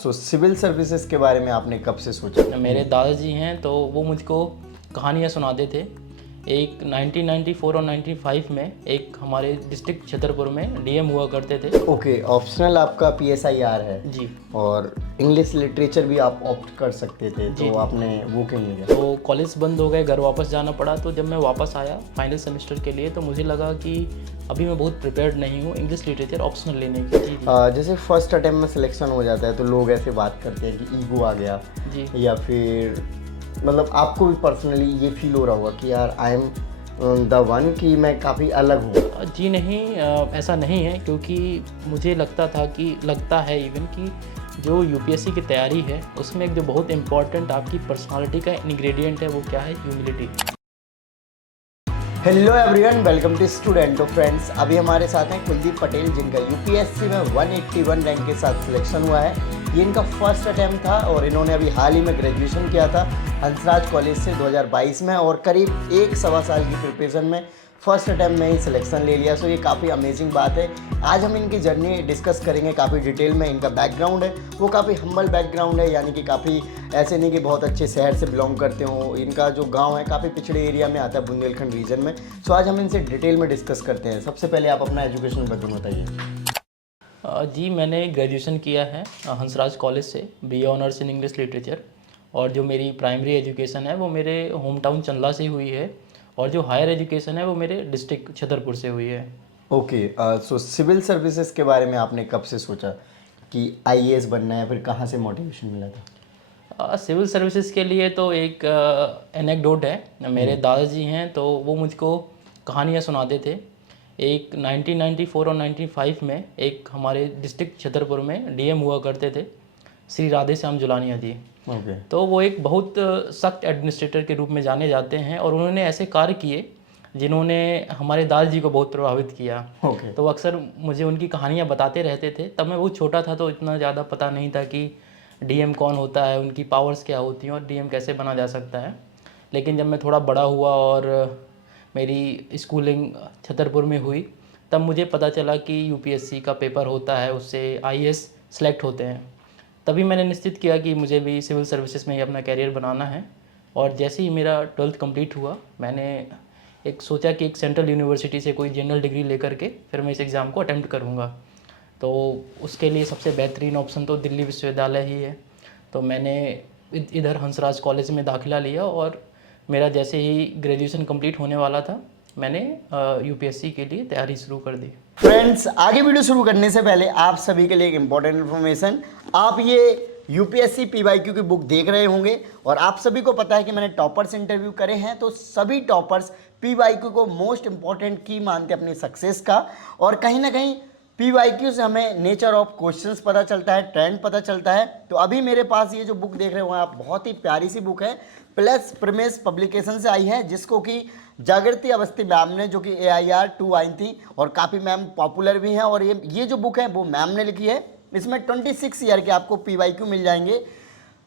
So civil services के बारे में आपने कब से सोचा? मेरे दादाजी हैं तो वो मुझको कहानियाँ सुनाते थे। एक 1994 और 95 में एक हमारे डिस्ट्रिक्ट छतरपुर में डीएम हुआ करते थे। ओके, ऑप्शनल आपका PSIR है जी। और इंग्लिश लिटरेचर भी आप ऑप्ट कर सकते थे, जी, तो जी। आपने वो क्यों नहीं किया? तो कॉलेज बंद हो गए, घर वापस जाना पड़ा। तो जब मैं वापस आया फाइनल सेमेस्टर के लिए तो मुझे लगा कि अभी मैं बहुत प्रिपेयर्ड नहीं हूँ इंग्लिश लिटरेचर ऑप्शनल लेने की। जी जैसे फर्स्ट अटेम्प्ट में सिलेक्शन हो जाता है तो लोग ऐसे बात करते हैं कि ईगो आ गया, जी। या फिर मतलब आपको भी पर्सनली ये फील हो रहा होगा कि यार आई एम द वन, कि मैं काफ़ी अलग हूँ। जी नहीं, ऐसा नहीं है, क्योंकि मुझे लगता है इवन कि जो यूपीएससी की तैयारी है उसमें एक जो बहुत इंपॉर्टेंट आपकी पर्सनालिटी का इंग्रेडिएंट है वो क्या है? Humility. Hello everyone, welcome to student. तो फ्रेंड्स, अभी हमारे साथ हैं कुलदीप पटेल, जिनका यूपीएससी में 181 रैंक के साथ सिलेक्शन हुआ है। ये इनका फर्स्ट अटैम्प्ट था और इन्होंने अभी हाल ही में ग्रेजुएशन किया था हंसराज कॉलेज से 2022 में, और करीब 1 सवा साल की प्रिपरेशन में फर्स्ट अटैम्प्ट में ही सिलेक्शन ले लिया। सो ये काफ़ी अमेजिंग बात है। आज हम इनकी जर्नी डिस्कस करेंगे काफ़ी डिटेल में। इनका बैकग्राउंड है वो काफ़ी हम्बल बैकग्राउंड है, यानी कि काफ़ी ऐसे नहीं कि बहुत अच्छे शहर से बिलोंग करते हो। इनका जो गांव है काफ़ी पिछड़े एरिया में आता है, बुंदेलखंड रीजन में। सो आज हम इनसे डिटेल में डिस्कस करते हैं। सबसे पहले आप अपना एजुकेशन बताइए। जी, मैंने ग्रेजुएशन किया है हंसराज कॉलेज से, BA honours in English literature. और जो मेरी प्राइमरी एजुकेशन है वो मेरे होम टाउन चंदला से हुई है, और जो हायर एजुकेशन है वो मेरे डिस्ट्रिक्ट छतरपुर से हुई है। ओके, सो सिविल सर्विसेज के बारे में आपने कब से सोचा कि IAS बनना है, फिर कहाँ से मोटिवेशन मिला था? सिविल सर्विसेज के लिए तो एक एनेक्डोट है। मेरे दादाजी हैं तो वो मुझको कहानियाँ सुनाते थे। एक 1994 और 95 में एक हमारे डिस्ट्रिक्ट छतरपुर में डीएम हुआ करते थे, श्री राधे श्याम जुलानिया जी। ओके। तो वो एक बहुत सख्त एडमिनिस्ट्रेटर के रूप में जाने जाते हैं, और उन्होंने ऐसे कार्य किए जिन्होंने हमारे दादाजी को बहुत प्रभावित किया। ओके। तो अक्सर मुझे उनकी कहानियाँ बताते रहते थे। तब मैं बहुत छोटा था तो इतना ज़्यादा पता नहीं था कि डीएम कौन होता है, उनकी पावर्स क्या होती हैं और डीएम कैसे बना जा सकता है। लेकिन जब मैं थोड़ा बड़ा हुआ और मेरी स्कूलिंग छतरपुर में हुई, तब मुझे पता चला कि यूपीएससी का पेपर होता है, उससे आईएएस सेलेक्ट होते हैं। तभी मैंने निश्चित किया कि मुझे भी सिविल सर्विसेज में ही अपना कैरियर बनाना है। और जैसे ही मेरा 12th कंप्लीट हुआ, मैंने एक सोचा कि एक सेंट्रल यूनिवर्सिटी से कोई जनरल डिग्री लेकर के फिर मैं इस एग्ज़ाम को अटेम्प्ट करूँगा। तो उसके लिए सबसे बेहतरीन ऑप्शन तो दिल्ली विश्वविद्यालय ही है। तो मैंने इधर हंसराज कॉलेज में दाखिला लिया, और मेरा जैसे ही ग्रेजुएशन कंप्लीट होने वाला था मैंने यूपीएससी के लिए तैयारी शुरू कर दी। फ्रेंड्स, आगे वीडियो शुरू करने से पहले आप सभी के लिए एक इंपॉर्टेंट इन्फॉर्मेशन। आप ये यूपीएससी PYQ की बुक देख रहे होंगे, और आप सभी को पता है कि मैंने टॉपर्स इंटरव्यू करे हैं। तो सभी टॉपर्स PYQ को मोस्ट इंपॉर्टेंट की मानते हैं अपनी सक्सेस का, और कहीं ना कहीं PYQ से हमें नेचर ऑफ क्वेश्चंस पता चलता है, ट्रेंड पता चलता है। तो अभी मेरे पास ये जो बुक देख रहे हो आप, बहुत ही प्यारी सी बुक है, प्लस प्रीमिस पब्लिकेशन से आई है, जिसको कि जागृति अवस्थी मैम ने, जो कि AIR 2 आई थी और काफ़ी मैम पॉपुलर भी हैं। और ये जो बुक है वो मैम ने लिखी है। इसमें 26 ईयर के आपको PYQ मिल जाएंगे,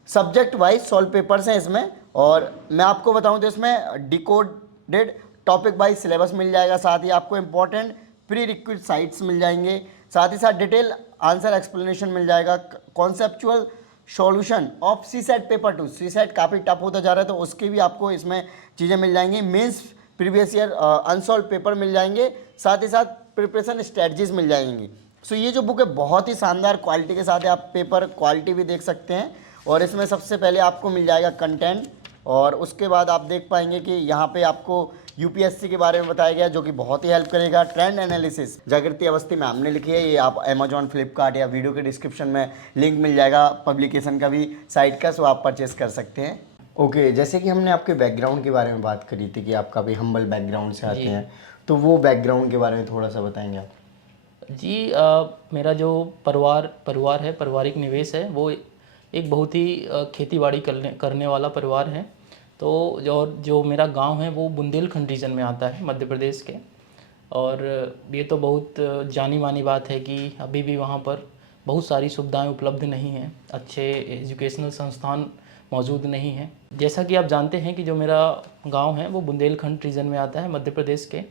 सब्जेक्ट वाइज सॉल्व पेपर्स हैं इसमें। और मैं आपको बताऊं तो इसमें डिकोडेड टॉपिक वाइज सिलेबस मिल जाएगा, साथ ही आपको इंपॉर्टेंट प्री रिक्विजिट साइट्स मिल जाएंगे, साथ ही साथ डिटेल आंसर एक्सप्लेनेशन मिल जाएगा, conceptual solution of CSET paper 2। CSET काफ़ी टफ होता जा रहा है तो उसकी भी आपको इसमें चीज़ें मिल जाएंगी। Mains previous year unsolved paper मिल जाएंगे, साथ ही साथ प्रिपरेशन स्ट्रेटजीज मिल जाएंगी। सो ये जो बुक है बहुत ही शानदार क्वालिटी के साथ है, आप पेपर क्वालिटी भी देख सकते हैं। और इसमें सबसे पहले आपको मिल जाएगा कंटेंट, और उसके बाद आप देख पाएंगे कि यहाँ पे आपको यूपीएससी के बारे में बताया गया, जो कि बहुत ही हेल्प करेगा। ट्रेंड एनालिसिस जागृति अवस्थी मैम ने लिखी है, ये आप अमेजॉन, फ्लिपकार्ट या वीडियो के डिस्क्रिप्शन में लिंक मिल जाएगा पब्लिकेशन का भी, साइट का, सो आप परचेस कर सकते हैं। ओके, जैसे कि हमने आपके बैकग्राउंड के बारे में बात करी थी कि आप काफ़ी हम्बल बैकग्राउंड से आते हैं, तो वो बैकग्राउंड के बारे में थोड़ा सा बताएंगे आप? जी, मेरा जो परिवार है, पारिवारिक निवेश है, वो एक बहुत ही खेती-बाड़ी करने वाला परिवार है। तो जो मेरा गांव है वो बुंदेलखंड रीजन में आता है, मध्य प्रदेश के। और ये तो बहुत जानी-मानी बात है कि अभी भी वहाँ पर बहुत सारी सुविधाएं उपलब्ध नहीं हैं, अच्छे एजुकेशनल संस्थान मौजूद नहीं हैं। जैसा कि आप जानते हैं कि जो मेरा गांव है वो बुंदेलखंड रीजन में आता है, मध्य प्रदेश के।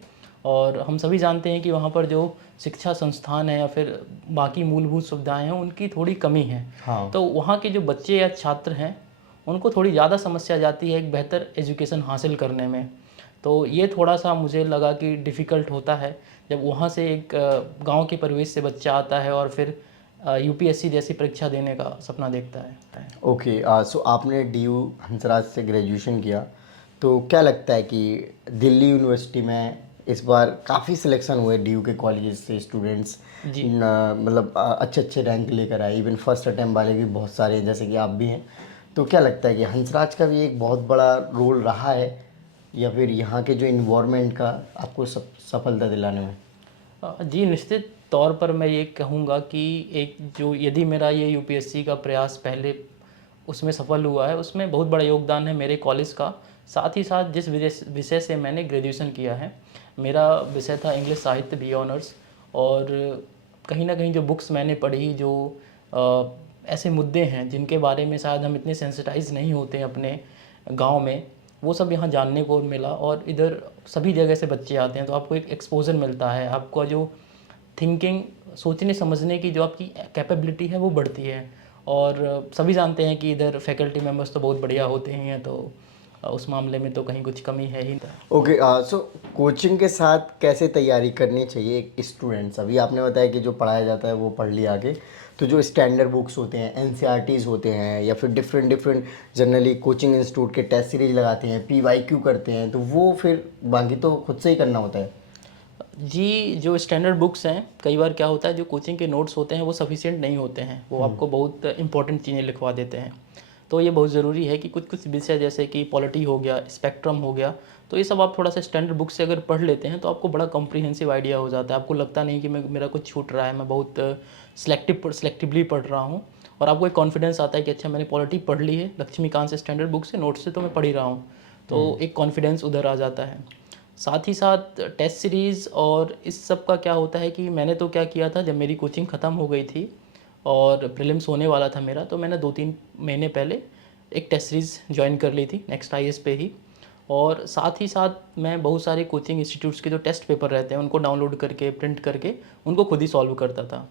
और हम सभी जानते हैं कि वहाँ पर जो शिक्षा संस्थान है या फिर बाकी मूलभूत सुविधाएं हैं उनकी थोड़ी कमी है। हाँ। तो वहाँ के जो बच्चे या छात्र हैं उनको थोड़ी ज़्यादा समस्या जाती है एक बेहतर एजुकेशन हासिल करने में। तो ये थोड़ा सा मुझे लगा कि डिफ़िकल्ट होता है जब वहाँ से एक गांव के परिवेश से बच्चा आता है और फिर यूपीएससी जैसी परीक्षा देने का सपना देखता है। ओके, सो आपने डीयू हंसराज से ग्रेजुएशन किया, तो क्या लगता है कि दिल्ली यूनिवर्सिटी में इस बार काफ़ी सिलेक्शन हुए डीयू के कॉलेज से स्टूडेंट्स, जी। मतलब अच्छे अच्छे रैंक लेकर आए, इवन फर्स्ट अटैम्प्ट वाले भी बहुत सारे हैं जैसे कि आप भी हैं। तो क्या लगता है कि हंसराज का भी एक बहुत बड़ा रोल रहा है या फिर यहाँ के जो इन्वायरमेंट का आपको सफलता दिलाने में? जी, निश्चित तौर पर मैं ये कहूँगा कि एक जो यदि मेरा ये यूपीएससी का प्रयास पहले उसमें सफल हुआ है, उसमें बहुत बड़ा योगदान है मेरे कॉलेज का। साथ ही साथ जिस विषय से मैंने ग्रेजुएशन किया है, मेरा विषय था इंग्लिश साहित्य बी ऑनर्स। और कहीं न कहीं जो बुक्स मैंने पढ़ी, जो ऐसे मुद्दे हैं जिनके बारे में शायद हम इतने सेंसिटाइज़ नहीं होते हैं अपने गाँव में, वो सब यहाँ जानने को मिला। और इधर सभी जगह से बच्चे आते हैं तो आपको एक एक्सपोज़र मिलता है, आपका जो थिंकिंग, सोचने समझने की जो आपकी कैपेबिलिटी है वो बढ़ती है। और सभी जानते हैं कि इधर फैकल्टी मेंबर्स तो बहुत बढ़िया होते हैं, तो उस मामले में तो कहीं कुछ कमी है ही नहीं। ओके, सो कोचिंग के साथ कैसे तैयारी करनी चाहिए एक स्टूडेंट्स? अभी आपने बताया कि जो पढ़ाया जाता है वो पढ़ लिया आगे, तो जो स्टैंडर्ड बुक्स होते हैं, एनसीईआरटीज़ होते हैं, या फिर different different generally coaching institute के टेस्ट सीरीज लगाते हैं, पीवाईक्यू करते हैं, तो वो फिर बाकी तो खुद से ही करना होता है। जी, जो स्टैंडर्ड बुक्स हैं, कई बार क्या होता है जो कोचिंग के नोट्स होते हैं वो सफिशिएंट नहीं होते हैं, वो आपको बहुत इंपॉर्टेंट चीज़ें लिखवा देते हैं। तो ये बहुत ज़रूरी है कि कुछ कुछ विषय जैसे कि पॉलिटी हो गया, स्पेक्ट्रम हो गया, तो ये सब आप थोड़ा सा स्टैंडर्ड बुक से अगर पढ़ लेते हैं तो आपको बड़ा कॉम्प्रिहेंसिव आइडिया हो जाता है। आपको लगता नहीं कि मेरा कुछ छूट रहा है, मैं बहुत सेलेक्टिवली पढ़ रहा हूँ। और आपको एक कॉन्फिडेंस आता है कि अच्छा, मैंने पॉलिटी पढ़ ली है लक्ष्मीकांत से स्टैंडर्ड बुक से, नोट से तो मैं पढ़ ही रहा हूँ। तो एक कॉन्फिडेंस उधर आ जाता है। साथ ही साथ टेस्ट सीरीज़ और इस सब का क्या होता है कि मैंने तो क्या किया था, जब मेरी कोचिंग ख़त्म हो गई थी और प्रीलिम्स होने वाला था मेरा, तो मैंने 2-3 महीने पहले एक टेस्ट सीरीज़ ज्वाइन कर ली थी नेक्स्ट आईएएस पे ही। और साथ ही साथ मैं बहुत सारे कोचिंग इंस्टीट्यूट्स के जो टेस्ट पेपर रहते हैं उनको डाउनलोड करके, प्रिंट करके उनको खुद ही सॉल्व करता था।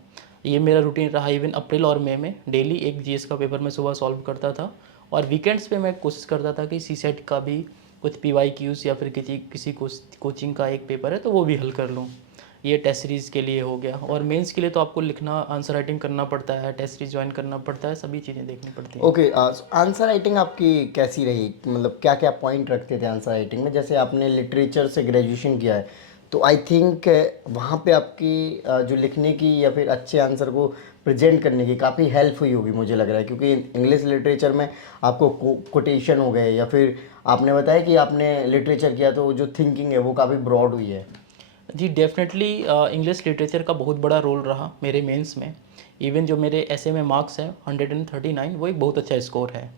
ये मेरा रूटीन रहा। इवन अप्रैल और मई में डेली एक जीएस का पेपर मैं सुबह सॉल्व करता था। और वीकेंड्स पे मैं कोशिश करता था कि सीसेट का भी कुछ पीवाईक्यूज़ या फिर किसी कोचिंग का एक पेपर है तो वो भी हल कर लूँ। ये टेस्ट सीरीज़ के लिए हो गया। और मेंस के लिए तो आपको लिखना, आंसर राइटिंग करना पड़ता है, टेस्ट सीरीज ज्वाइन करना पड़ता है, सभी चीज़ें देखनी पड़ती हैं। ओके, आंसर राइटिंग आपकी कैसी रही? मतलब क्या क्या पॉइंट रखते थे आंसर राइटिंग में? जैसे आपने लिटरेचर से ग्रेजुएशन किया है, तो आई थिंक वहाँ पे आपकी जो लिखने की या फिर अच्छे आंसर को प्रेजेंट करने की काफ़ी हेल्प हुई होगी मुझे लग रहा है, क्योंकि इंग्लिश लिटरेचर में आपको कोटेशन हो गए, या फिर आपने बताया कि आपने लिटरेचर किया तो जो थिंकिंग है वो काफ़ी ब्रॉड हुई है। जी, डेफिनेटली इंग्लिश लिटरेचर का बहुत बड़ा रोल रहा मेरे मेंस में। इवन जो मेरे ऐसे में मार्क्स हैं 139, वो एक बहुत अच्छा स्कोर है।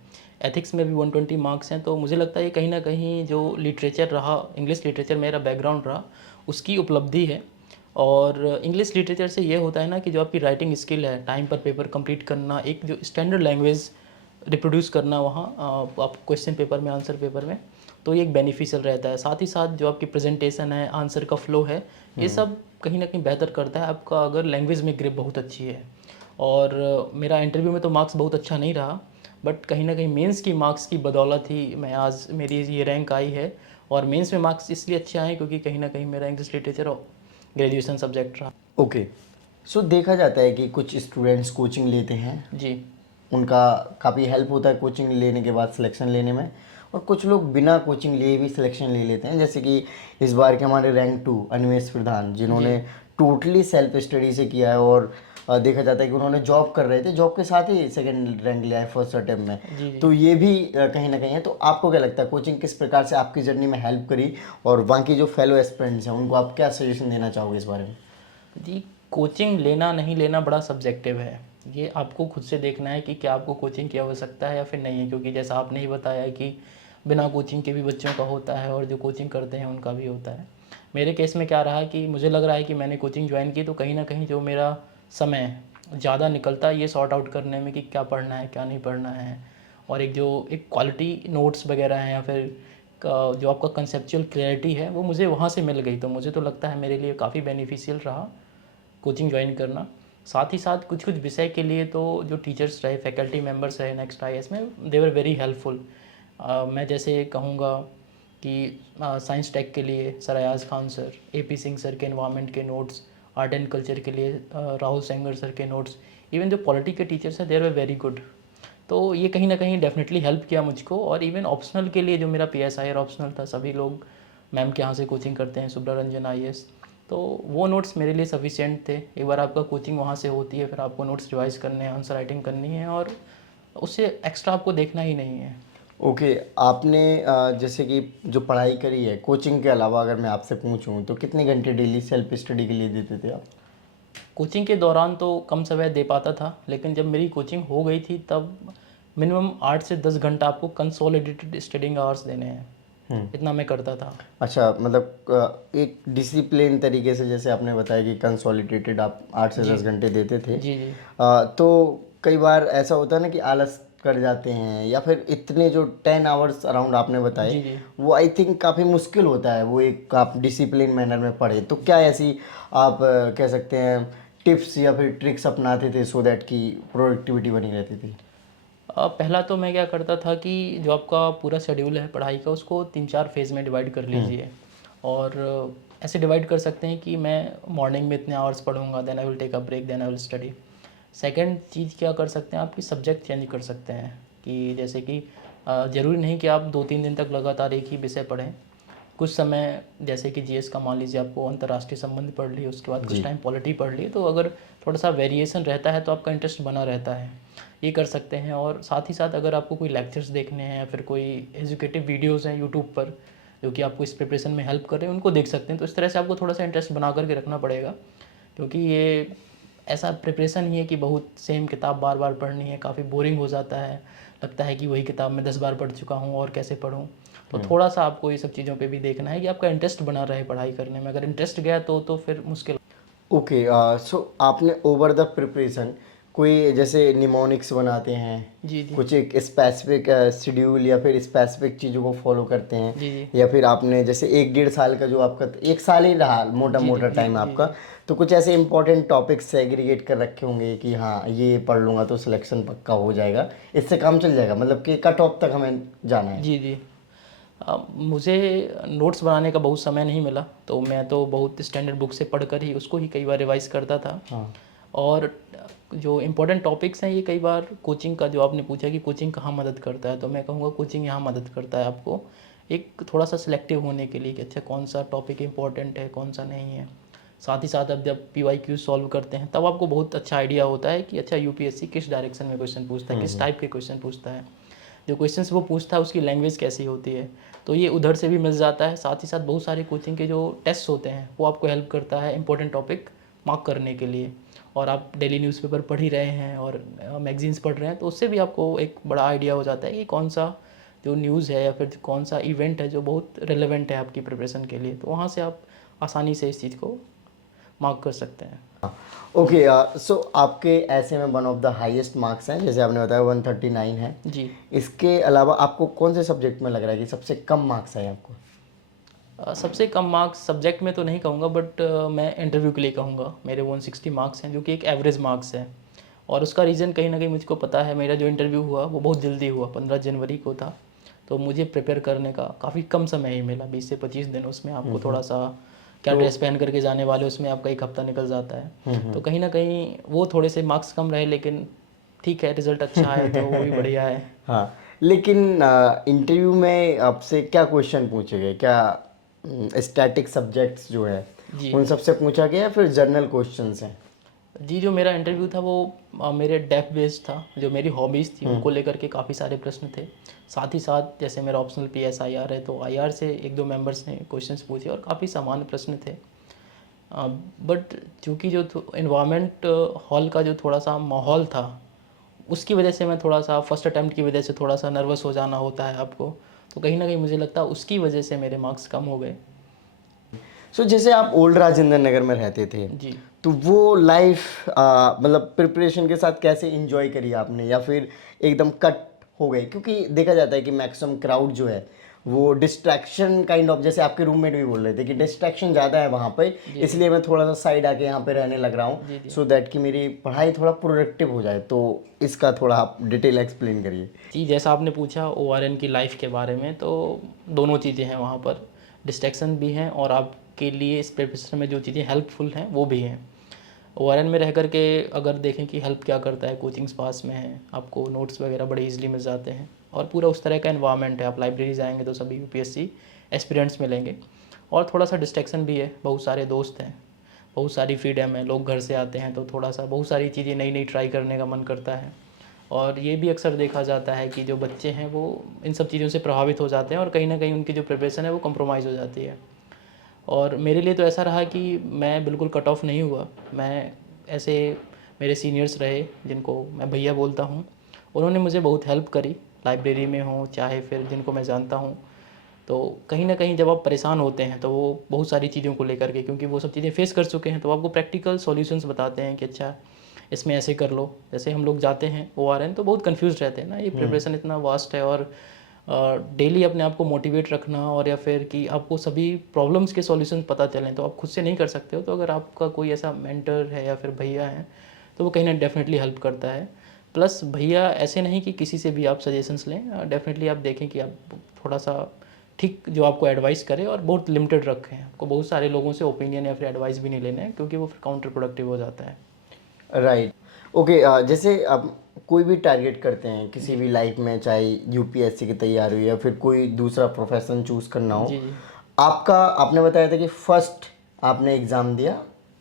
एथिक्स में भी 120 मार्क्स हैं। तो मुझे लगता है ये कहीं ना कहीं जो लिटरेचर रहा, इंग्लिश लिटरेचर मेरा बैकग्राउंड रहा, उसकी उपलब्धि है। और इंग्लिश लिटरेचर से ये होता है ना कि जो आपकी राइटिंग स्किल है, टाइम पर पेपर कंप्लीट करना, एक जो स्टैंडर्ड लैंग्वेज रिप्रोड्यूस करना वहाँ आप क्वेश्चन पेपर में, आंसर पेपर में, तो ये एक बेनिफिशियल रहता है। साथ ही साथ जो आपकी प्रेजेंटेशन है, आंसर का फ्लो है, ये सब कहीं ना कहीं बेहतर करता है आपका अगर लैंग्वेज में ग्रिप बहुत अच्छी है। और मेरा इंटरव्यू में तो मार्क्स बहुत अच्छा नहीं रहा, बट कहीं ना कहीं मेंस की मार्क्स की बदौलत ही मैं आज मेरी ये रैंक आई है। और मेंस में मार्क्स इसलिए अच्छे आए क्योंकि कहीं ना कहीं मेरा इंग्लिश लिटरेचर और ग्रेजुएशन सब्जेक्ट रहा। ओके, सो देखा जाता है कि कुछ स्टूडेंट्स कोचिंग लेते हैं, जी। उनका काफ़ी हेल्प होता है कोचिंग लेने के बाद सिलेक्शन लेने में, और कुछ लोग बिना कोचिंग लिए भी सिलेक्शन ले लेते हैं, जैसे कि इस बार के हमारे रैंक 2 अनिमेश प्रधान, जिन्होंने टोटली सेल्फ स्टडी से किया है। और देखा जाता है कि उन्होंने जॉब कर रहे थे, जॉब के साथ ही सेकंड रैंक लिया है फर्स्ट अटेम्प्ट में। जी जी। तो ये भी कहीं ना कहीं है। तो आपको क्या लगता है कोचिंग किस प्रकार से आपकी जर्नी में हेल्प करी, और बाकी जो फेलो एस्पिरेंट्स हैं उनको आप क्या सजेशन देना चाहोगे इस बारे में? जी, कोचिंग लेना नहीं लेना बड़ा सब्जेक्टिव है। ये आपको खुद से देखना है कि क्या आपको कोचिंग की आवश्यकता है या फिर नहीं है। क्योंकि जैसा आपने ही बताया कि बिना कोचिंग के भी बच्चों का होता है और जो कोचिंग करते हैं उनका भी होता है। मेरे केस में क्या रहा कि मुझे लग रहा है कि मैंने कोचिंग ज्वाइन की तो कहीं ना कहीं जो मेरा समय ज़्यादा निकलता है ये सॉर्ट आउट करने में कि क्या पढ़ना है, क्या नहीं पढ़ना है। और एक जो एक क्वालिटी नोट्स वगैरह हैं या फिर जो आपका कंसेप्चुअल क्लैरिटी है वो मुझे वहाँ से मिल गई। तो मुझे तो लगता है मेरे लिए काफ़ी बेनिफिशियल रहा कोचिंग ज्वाइन करना। साथ ही साथ कुछ कुछ विषय के लिए तो जो टीचर्स रहे, फैकल्टी मेंबर्स रहे नेक्स्ट आईएएस में, दे वर वेरी हेल्पफुल। मैं जैसे कहूँगा कि साइंस टेक के लिए sir Ayaz Khan sir, AP Singh sir के एनवायरनमेंट के नोट्स, आर्ट एंड कल्चर के लिए राहुल सेंगर सर के नोट्स, इवन जो पॉलिटी के टीचर्स हैं देर वर वेरी गुड। तो ये कहीं ना कहीं डेफिनेटली हेल्प किया मुझको। और इवन ऑप्शनल के लिए जो मेरा PSIR ऑप्शनल था, सभी लोग मैम के यहाँ से कोचिंग करते हैं, सुब्रा रंजन IAS, तो वो नोट्स मेरे लिए सफिशिएंट थे। एक बार आपका कोचिंग वहाँ से होती है, फिर आपको नोट्स रिवाइज करने हैं, आंसर राइटिंग करनी है, और उससे एक्स्ट्रा आपको देखना ही नहीं है। ओके, आपने जैसे कि जो पढ़ाई करी है कोचिंग के अलावा, अगर मैं आपसे पूछूं तो कितने घंटे डेली सेल्फ स्टडी के लिए देते थे आप? कोचिंग के दौरान तो कम समय दे पाता था, लेकिन जब मेरी कोचिंग हो गई थी तब मिनिमम 8 से 10 घंटा आपको कंसोलिडेटेड स्टडिंग आवर्स देने हैं, इतना मैं करता था। अच्छा, मतलब एक डिसिप्लिन तरीके से, जैसे आपने बताया कि कंसोलिडेटेड आप 8 से 10 घंटे देते थे। जी जी तो कई बार ऐसा होता है ना कि आलस कर जाते हैं, या फिर इतने जो 10 आवर्स अराउंड आपने बताए, जी जी वो आई थिंक काफ़ी मुश्किल होता है वो, एक आप डिसिप्लिन मैनर में पढ़े। तो क्या ऐसी आप कह सकते हैं टिप्स या फिर ट्रिक्स अपनाते थे सो दैट कि प्रोडक्टिविटी बनी रहती थी? पहला तो मैं क्या करता था कि जो आपका पूरा शेड्यूल है पढ़ाई का, उसको 3-4 फेज़ में डिवाइड कर लीजिए। और ऐसे डिवाइड कर सकते हैं कि मैं मॉर्निंग में इतने आवर्स पढ़ूंगा, then I will take a break, then I will study. Second चीज़ क्या कर सकते हैं, आपकी सब्जेक्ट चेंज कर सकते हैं। कि जैसे कि ज़रूरी नहीं कि आप 2-3 दिन तक लगातार एक ही विषय पढ़ें। कुछ समय जैसे कि GS का मान लीजिए, आपको अंतर्राष्ट्रीय संबंध पढ़ लिए, उसके बाद कुछ टाइम पॉलिटी पढ़ लिए, तो अगर थोड़ा सा वेरिएशन रहता है तो आपका इंटरेस्ट बना रहता है, ये कर सकते हैं। और साथ ही साथ अगर आपको कोई लेक्चर्स देखने हैं या फिर कोई एजुकेटिव वीडियोज़ हैं यूट्यूब पर जो कि आपको इस प्रिपरेशन में हेल्प कर रहे हैं, उनको देख सकते हैं। तो इस तरह से आपको थोड़ा सा इंटरेस्ट बना करके रखना पड़ेगा, क्योंकि ये ऐसा प्रिपरेशन ही है कि बहुत सेम किताब बार बार पढ़नी है, काफ़ी बोरिंग हो जाता है, लगता है कि वही किताब मैं 10 बार पढ़ चुका हूँ और कैसे पढूं। तो थोड़ा सा आपको ये सब चीज़ों पे भी देखना है कि आपका इंटरेस्ट बना रहे पढ़ाई करने में। अगर इंटरेस्ट गया तो फिर मुश्किल। ओके, सो आपने ओवर द प्रिपरेशन कोई जैसे निमोनिक्स बनाते हैं, जी जी कुछ एक स्पेसिफिक शेड्यूल या फिर स्पेसिफिक चीज़ों को फॉलो करते हैं, जी जी या फिर आपने जैसे 1-1.5 साल का जो आपका 1 साल ही रहा मोटा जी मोटा जी टाइम जी आपका, तो कुछ ऐसे इंपॉर्टेंट टॉपिक्स सेग्रीगेट कर रखे होंगे कि हाँ ये पढ़ लूँगा तो सिलेक्शन पक्का हो जाएगा, इससे काम चल जाएगा, मतलब कि कट ऑफ तक हमें जाना है? जी जी। मुझे नोट्स बनाने का बहुत समय नहीं मिला, तो मैं तो बहुत स्टैंडर्ड बुक से पढ़कर ही उसको ही कई बार रिवाइज करता था। हाँ। और जो इम्पोर्टेंट टॉपिक्स हैं, ये कई बार कोचिंग का, जो आपने पूछा कि कोचिंग कहाँ मदद करता है, तो मैं कहूँगा कोचिंग यहाँ मदद करता है आपको एक थोड़ा सा सिलेक्टिव होने के लिए कि अच्छा कौन सा टॉपिक इम्पोर्टेंट है, कौन सा नहीं है। साथ ही साथ अब जब PYQ सॉल्व करते हैं तब आपको बहुत अच्छा आइडिया होता है कि अच्छा UPSC किस डायरेक्शन में क्वेश्चन पूछता है, किस टाइप के क्वेश्चन पूछता है, जो क्वेश्चंस वो पूछता है उसकी लैंग्वेज कैसी होती है। तो ये उधर से भी मिल जाता है। साथ ही साथ बहुत सारे कोचिंग के जो टेस्ट होते हैं वो आपको हेल्प करता है इंपॉर्टेंट टॉपिक मार्क करने के लिए। और आप डेली न्यूज़पेपर पढ़ ही रहे हैं और मैगजीन्स पढ़ रहे हैं, तो उससे भी आपको एक बड़ा आइडिया हो जाता है कि कौन सा जो न्यूज़ है या फिर कौन सा इवेंट है जो बहुत रिलेवेंट है आपकी प्रिपरेशन के लिए। तो वहाँ से आप आसानी से इस चीज़ को मार्क कर सकते हैं। ओके, सो आपके ऐसे में one of the highest marks हैं, जैसे आपने बताया 139 है। जी। इसके अलावा आपको कौन से सब्जेक्ट में लग रहा है कि सबसे कम मार्क्स आए आपको? सबसे कम मार्क्स सब्जेक्ट में तो नहीं कहूँगा, बट मैं इंटरव्यू के लिए कहूँगा। मेरे 160 मार्क्स हैं, जो कि एक एवरेज मार्क्स है। और उसका रीज़न कहीं ना कहीं मुझको पता है। मेरा जो इंटरव्यू हुआ वो बहुत जल्दी हुआ, 15 जनवरी को था, तो मुझे प्रिपेयर करने का काफ़ी कम समय ही मिला, 20 से 25 दिन। उसमें आपको थोड़ा सा क्या ड्रेस पहन करके जाने वाले, उसमें आपका 1 हफ्ता निकल जाता है। तो कहीं ना कहीं वो थोड़े से मार्क्स कम रहे, लेकिन ठीक है, रिजल्ट अच्छा है तो वो भी बढ़िया है। हाँ, लेकिन इंटरव्यू में आपसे क्या क्वेश्चन पूछे गए? क्या स्टैटिक सब्जेक्ट्स जो है जी उन सबसे पूछा गया या फिर जनरल क्वेश्चंस हैं? जी, जो मेरा इंटरव्यू था वो मेरे डेफ बेस्ड था। जो मेरी हॉबीज़ थी उनको लेकर के काफ़ी सारे प्रश्न थे। साथ ही साथ जैसे मेरा ऑप्शनल PSIR है, तो IR से 1-2 मेंबर्स ने क्वेश्चंस पूछे और काफ़ी सामान्य प्रश्न थे। बट चूँकि जो इन्वायरमेंट हॉल का जो थोड़ा सा माहौल था, उसकी वजह से मैं थोड़ा सा फर्स्ट अटैम्प्ट की वजह से थोड़ा सा नर्वस हो जाना होता है आपको, तो कहीं ना कहीं मुझे लगता है उसकी वजह से मेरे मार्क्स कम हो गए। सो जैसे आप ओल्ड राजेंद्र नगर में रहते थे, जी तो वो लाइफ मतलब प्रिपरेशन के साथ कैसे इंजॉय करी आपने, या फिर एकदम कट हो गई? क्योंकि देखा जाता है कि मैक्सिमम क्राउड जो है वो डिस्ट्रैक्शन काइंड ऑफ, जैसे आपके रूममेट भी बोल रहे थे कि डिस्ट्रैक्शन ज़्यादा है वहाँ पे, इसलिए मैं थोड़ा सा साइड आके यहाँ पे रहने लग रहा हूँ, सो दैट कि मेरी पढ़ाई थोड़ा प्रोडक्टिव हो जाए। तो इसका थोड़ा आप डिटेल एक्सप्लेन करिए। जी, जैसा आपने पूछा ORN की लाइफ के बारे में, तो दोनों चीज़ें हैं वहाँ पर, डिस्ट्रैक्शन भी हैं और आपके लिए इस प्रिपरेशन में जो चीज़ें हेल्पफुल हैं वो भी हैं। ORN में रह कर के अगर देखें कि हेल्प क्या करता है, कोचिंग्स पास में हैं, आपको नोट्स वगैरह बड़े ईजिली मिल जाते हैं और पूरा उस तरह का एनवायरनमेंट है। आप लाइब्रेरी जाएंगे तो सभी UPSC एस्पिरेंट्स मिलेंगे और थोड़ा सा डिस्ट्रैक्शन भी है, बहुत सारे दोस्त हैं, बहुत सारी फ्रीडम है, लोग घर से आते हैं तो थोड़ा सा बहुत सारी चीज़ें नई नई ट्राई करने का मन करता है। और ये भी अक्सर देखा जाता है कि जो बच्चे हैं वो इन सब चीज़ों से प्रभावित हो जाते हैं और कहीं ना कहीं उनकी जो प्रिपरेशन है वो कंप्रोमाइज़ हो जाती है। और मेरे लिए तो ऐसा रहा कि मैं बिल्कुल कट ऑफ नहीं हुआ। मैं ऐसे, मेरे सीनियर्स रहे जिनको मैं भैया बोलता हूँ, उन्होंने मुझे बहुत हेल्प करी, लाइब्रेरी में हो चाहे फिर जिनको मैं जानता हूँ। तो कहीं ना कहीं जब आप परेशान होते हैं तो वो बहुत सारी चीज़ों को लेकर के, क्योंकि वो सब चीज़ें फेस कर चुके हैं, तो आपको प्रैक्टिकल सॉल्यूशंस बताते हैं कि अच्छा इसमें ऐसे कर लो। जैसे हम लोग जाते हैं ORN तो बहुत कंफ्यूज रहते हैं ना, ये प्रिपरेशन इतना वास्ट है और डेली अपने आप को मोटिवेट रखना और या फिर कि आपको सभी प्रॉब्लम्स के सॉल्यूशन पता चलें तो आप खुद से नहीं कर सकते हो। तो अगर आपका कोई ऐसा मेंटर है या फिर भैया है तो वो कहीं ना डेफिनेटली हेल्प करता है। प्लस भैया ऐसे नहीं कि किसी से भी आप सजेशंस लें, डेफिनेटली आप देखें कि आप थोड़ा सा ठीक जो आपको एडवाइस करे और बहुत लिमिटेड रखें। आपको बहुत सारे लोगों से ओपिनियन या फिर एडवाइस भी नहीं लेना है, क्योंकि वो फिर काउंटर प्रोडक्टिव हो जाता है। Right, okay. जैसे आप कोई भी टारगेट करते हैं किसी भी लाइफ में, चाहे यूपीएससी की तैयारी हो या फिर कोई दूसरा प्रोफेशन चूज करना हो, जी जी आपका, आपने बताया था कि फर्स्ट आपने एग्ज़ाम दिया,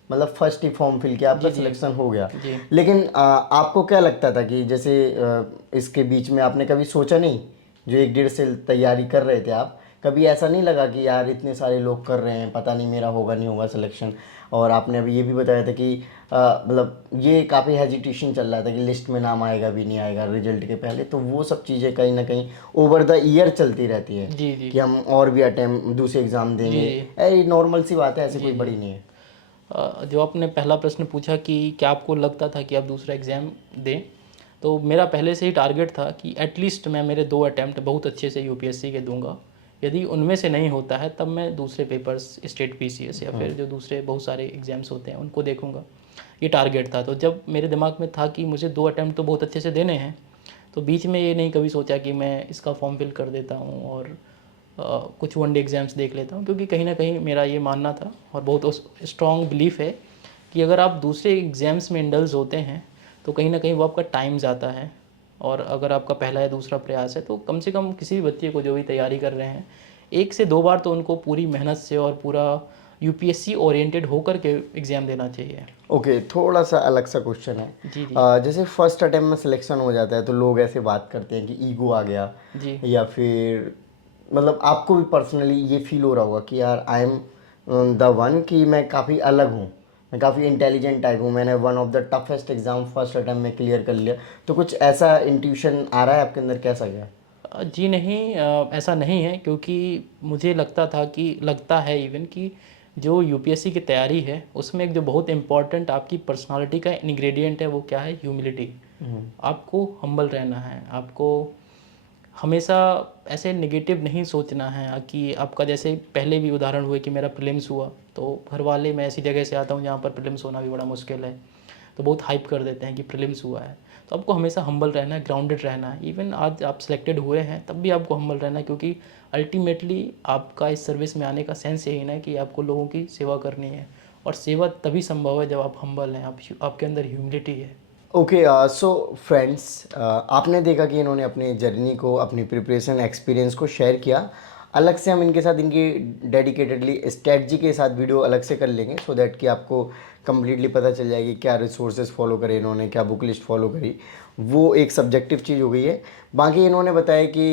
मतलब फर्स्ट ही फॉर्म फिल किया, आपका जी जी सिलेक्शन हो गया। जी। लेकिन आपको क्या लगता था कि जैसे इसके बीच में आपने कभी सोचा नहीं, जो 1 डेढ़ से तैयारी कर रहे थे आप, कभी ऐसा नहीं लगा कि यार इतने सारे लोग कर रहे हैं, पता नहीं मेरा होगा नहीं होगा सिलेक्शन? और आपने अभी ये भी बताया था कि मतलब ये काफ़ी हेजिटेशन चल रहा था कि लिस्ट में नाम आएगा भी नहीं आएगा रिजल्ट के पहले, तो वो सब चीज़ें कहीं ना कहीं ओवर द ईयर चलती रहती है जी जी कि हम और भी अटेम्प्ट दूसरे एग्ज़ाम जी देंगे। जी ये नॉर्मल सी बात है, ऐसी जी कोई जी। बड़ी नहीं है। जो आपने पहला प्रश्न पूछा कि क्या आपको लगता था कि आप दूसरा एग्ज़ाम दें, तो मेरा पहले से ही टारगेट था कि एटलीस्ट मैं मेरे 2 अटैम्प्ट बहुत अच्छे से UPSC के दूंगा। यदि उनमें से नहीं होता है तब मैं दूसरे पेपर्स, स्टेट PCS या फिर जो दूसरे बहुत सारे एग्ज़ाम्स होते हैं उनको देखूंगा। ये टारगेट था। तो जब मेरे दिमाग में था कि मुझे 2 अटैम्प्ट तो बहुत अच्छे से देने हैं, तो बीच में ये नहीं कभी सोचा कि मैं इसका फॉर्म फिल कर देता हूँ और कुछ वनडे एग्ज़ाम्स देख लेता हूँ, क्योंकि कहीं ना कहीं मेरा ये मानना था और बहुत स्ट्रॉन्ग बिलीफ है कि अगर आप दूसरे एग्ज़ाम्स में इंडल्ज होते हैं तो कहीं ना कहीं वो आपका टाइम जाता है। और अगर आपका पहला या दूसरा प्रयास है तो कम से कम किसी भी बच्चे को जो भी तैयारी कर रहे हैं, 1 से 2 बार तो उनको पूरी मेहनत से और पूरा UPSC ओरिएंटेड होकर के एग्ज़ाम देना चाहिए। ओके, थोड़ा सा अलग सा क्वेश्चन है। जी जी जैसे फर्स्ट अटेम्प्ट में सिलेक्शन हो जाता है तो लोग ऐसे बात करते हैं कि ईगो आ गया, जी या फिर मतलब आपको भी पर्सनली ये फील हो रहा होगा कि यार आई एम द वन, कि मैं काफ़ी अलग हूँ, मैं काफ़ी इंटेलिजेंट टाइप हूँ, मैंने one of the toughest exam first attempt में क्लियर कर लिया। तो कुछ ऐसा इंट्यूशन आ रहा है आपके अंदर, कैसा क्या? जी नहीं, ऐसा नहीं है, क्योंकि मुझे लगता था कि लगता है इवन कि जो UPSC की तैयारी है उसमें एक जो बहुत इम्पॉर्टेंट आपकी पर्सनालिटी का इंग्रेडिएंट है वो क्या है, ह्यूमिलिटी। आपको हम्बल रहना है, आपको हमेशा ऐसे नेगेटिव नहीं सोचना है कि आपका, जैसे पहले भी उदाहरण हुए कि मेरा प्रीलिम्स हुआ तो घर वाले, मैं ऐसी जगह से आता हूँ जहाँ पर प्रीलिम्स होना भी बड़ा मुश्किल है, तो बहुत हाइप कर देते हैं कि प्रीलिम्स हुआ है। तो आपको हमेशा हम्बल रहना है, ग्राउंडेड रहना है। इवन आज आप सिलेक्टेड हुए हैं तब भी आपको हम्बल रहना है, क्योंकि अल्टीमेटली आपका इस सर्विस में आने का सेंस यही ना कि आपको लोगों की सेवा करनी है, और सेवा तभी संभव है जब आप हम्बल हैं, आपके अंदर ह्यूमिलिटी है। ओके, सो फ्रेंड्स, आपने देखा कि इन्होंने अपनी जर्नी को, अपनी प्रिपरेशन एक्सपीरियंस को शेयर किया। अलग से हम इनके साथ, इनकी डेडिकेटेडली स्ट्रेटजी के साथ वीडियो अलग से कर लेंगे, सो दैट कि आपको कम्प्लीटली पता चल जाएगी क्या रिसोर्सेज फॉलो करे इन्होंने, क्या बुक लिस्ट फॉलो करी। वो एक सब्जेक्टिव चीज़ हो गई है। बाकी इन्होंने बताया कि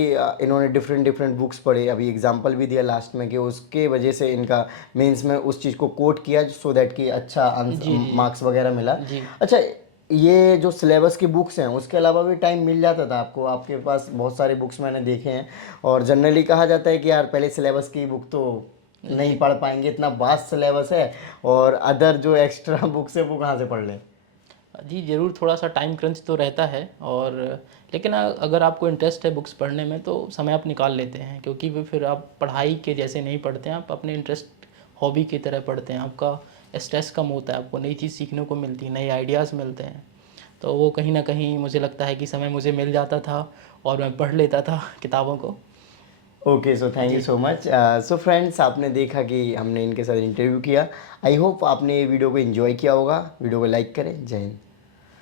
इन्होंने डिफरेंट डिफरेंट बुक्स पढ़े, अभी एग्जांपल भी दिया लास्ट में कि उसके वजह से इनका मेंस में उस चीज़ को कोट किया, सो दैट कि अच्छा जी जी मार्क्स वगैरह मिला। जी। अच्छा, ये जो सिलेबस की बुक्स हैं उसके अलावा भी टाइम मिल जाता था आपको? आपके पास बहुत सारे बुक्स मैंने देखे हैं, और जनरली कहा जाता है कि यार पहले सिलेबस की बुक तो नहीं पढ़ पाएंगे, इतना वास्ट सिलेबस है, और अदर जो एक्स्ट्रा बुक्स है वो कहाँ से पढ़ लें? जी ज़रूर, थोड़ा सा टाइम क्रंच तो रहता है, और लेकिन अगर आपको इंटरेस्ट है बुक्स पढ़ने में तो समय आप निकाल लेते हैं, क्योंकि वो फिर आप पढ़ाई के जैसे नहीं पढ़ते हैं, आप अपने इंटरेस्ट हॉबी की तरह पढ़ते हैं। आपका स्ट्रेस कम होता है, आपको नई चीज़ सीखने को मिलती है, नए आइडियाज़ मिलते हैं। तो वो कहीं ना कहीं मुझे लगता है कि समय मुझे मिल जाता था और मैं पढ़ लेता था किताबों को। Okay, so thank you so much. So friends, आपने देखा कि हमने इनके साथ इंटरव्यू किया। आई होप आपने ये वीडियो को एंजॉय किया होगा। वीडियो को लाइक करें। जय हिंद।